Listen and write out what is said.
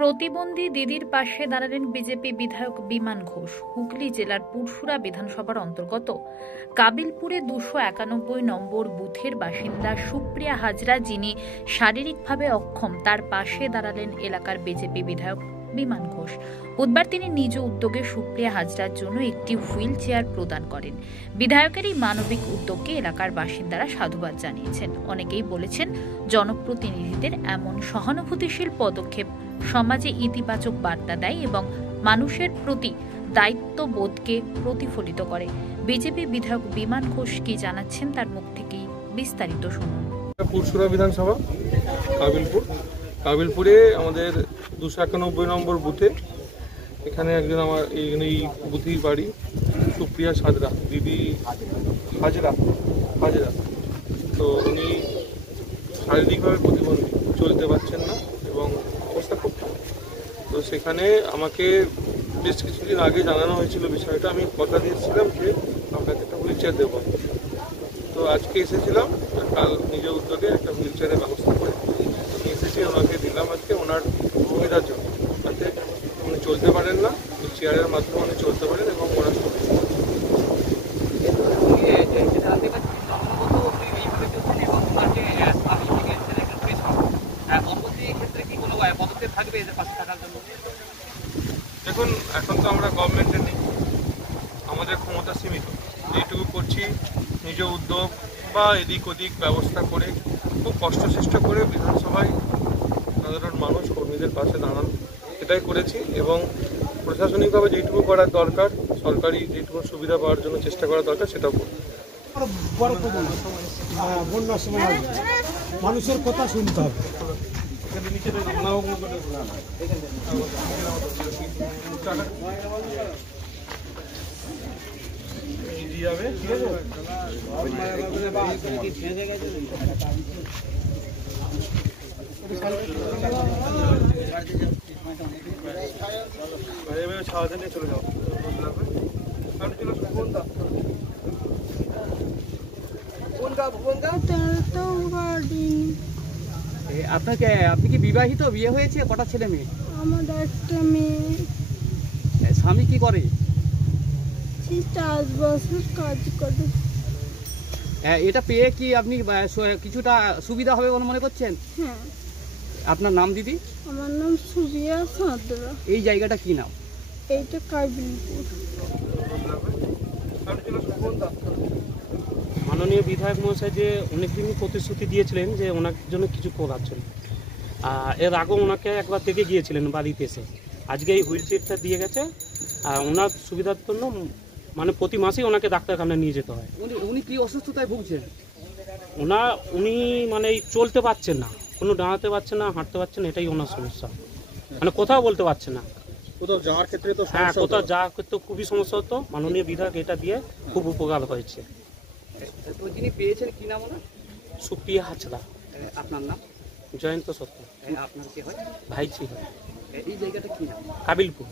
প্রতিবন্ধী দিদির পাশে দাঁড়ালেন বিজেপি বিধায়ক বিমান ঘোষ। হুগলি জেলার পুরসুরা বিধানসভার অন্তর্গত কাবিলপুরে 291 নম্বর বুথের বাসিন্দা সুপ্রিয়া হাজরা, যিনি শারীরিকভাবে অক্ষম, তার পাশে দাঁড়ালেন এলাকার বিজেপি বিধায়ক বিমান ঘোষ। বুধবার তিনি নিজ উদ্যোগে সুপ্রিয়া হাজরার জন্য একটি হুইল চেয়ার প্রদান করেন। বিধায়কের এই মানবিক উদ্যোগকে এলাকার বাসিন্দারা সাধুবাদ জানিয়েছেন। অনেকেই বলেছেন, জনপ্রতিনিধিদের এমন সহানুভূতিশীল পদক্ষেপ সমাজে ইতিবাচক বার্তা দেয় এবং মানুষের প্রতি দায়িত্ববোধকে প্রতিফলিত করে। বিজেপি বিধায়ক বিমান ঘোষ কি জানাচ্ছেন তার মুখ থেকেই বিস্তারিত শুনুন। পুরসুরা বিধানসভা কাবিলপুরে আমাদের 291 নম্বর বুথে এখানে একজন আমার এই বুথের বাড়ি সুপ্রিয়া হাজরা, দিদি হাজরা। তো উনি শারীরিকভাবে প্রতিবন্ধী, চলতে পারছেন না এবং অবস্থা খুব খারাপ। তো সেখানে আমাকে বেশ কিছুদিন আগে জানানো হয়েছিল বিষয়টা। আমি কথা দিয়েছিলাম যে আপনাকে একটা হুইল চেয়ার দেবো। তো আজকে এসেছিলাম, কাল নিজের উদ্যোগে একটা হুইল চেয়ারের ব্যবস্থা করে আমি এসেছি, ওনাকে দিলাম আজকে ওনার সুবিধার জন্য, যাতে উনি চলতে পারেন না, চেয়ারের মাধ্যমে উনি চলতে পারেন এবং ওনার দেখুন, এখন তো আমরা গভর্নমেন্টের নেই, আমাদের ক্ষমতা সীমিত। যেটুকু করছি নিজ উদ্যোগ বা এদিক ওদিক ব্যবস্থা করে খুব কষ্টসৃষ্ট করে বিধানসভায় সাধারণ মানুষ কর্মীদের পাশে দাঁড়ানো, এটাই করেছি এবং প্রশাসনিকভাবে যেটুকু করার দরকার, সরকারি যেটুকু সুবিধা পাওয়ার জন্য চেষ্টা করা দরকার সেটাও করব। বন্যার সময় মানুষের কথা শুনতে হবে। চলে যাও। আপনি কি বিবাহিত? বিয়ে হয়েছে? কটা ছেলে মেয়ে? আমাদের একটা মেয়ে। স্বামী কি করে? চাষবাসের কাজ করে। এটা পেয়ে কি আপনি কিছুটা সুবিধা হবে বলে মনে করছেন? হ্যাঁ। আপনার নাম দিদি? আমার নাম সুপ্রিয়া হাজরা। এই জায়গাটা কি নাম? এইটা কাবিলপুর। মাননীয় বিধায়ক মহাশয় যে অনেকদিনই প্রতিশ্রুতি দিয়েছিলেন যে ওনার জন্য কিছু করার জন্য, এর আগেও ওনাকে একবার দেখে গিয়েছিলেন বাড়িতে এসে। আজকে এই হুইল চেয়ারটা দিয়ে গেছে, আর ওনার সুবিধার জন্য মানে প্রতি মাসেই ওনাকে ডাক্তারখানায় নিয়ে যেতে হয়। উনি কি অসুস্থতায় ভুগছেন? উনি মানে চলতে পারছেন না, কোনো দাঁড়াতে পারছেন না, হাঁটতে পারছেন, এটাই ওনার সমস্যা। মানে কোথাও বলতে পারছে না, কোথাও যাওয়ার ক্ষেত্রে তো হ্যাঁ, কোথাও যাওয়ার ক্ষেত্রে খুবই সমস্যা হতো। মাননীয় বিধায়ক এটা দিয়ে খুব উপকার হয়েছে। তো যিনি পেয়েছেন কি নাম ওনার? সুপ্রিয়া হাজরা। আপনার নাম? জয়ন্ত সত্য। আপনার কি হয়? ভাই ছিল। এই জায়গাটা কি নাম? কাবিলপুর।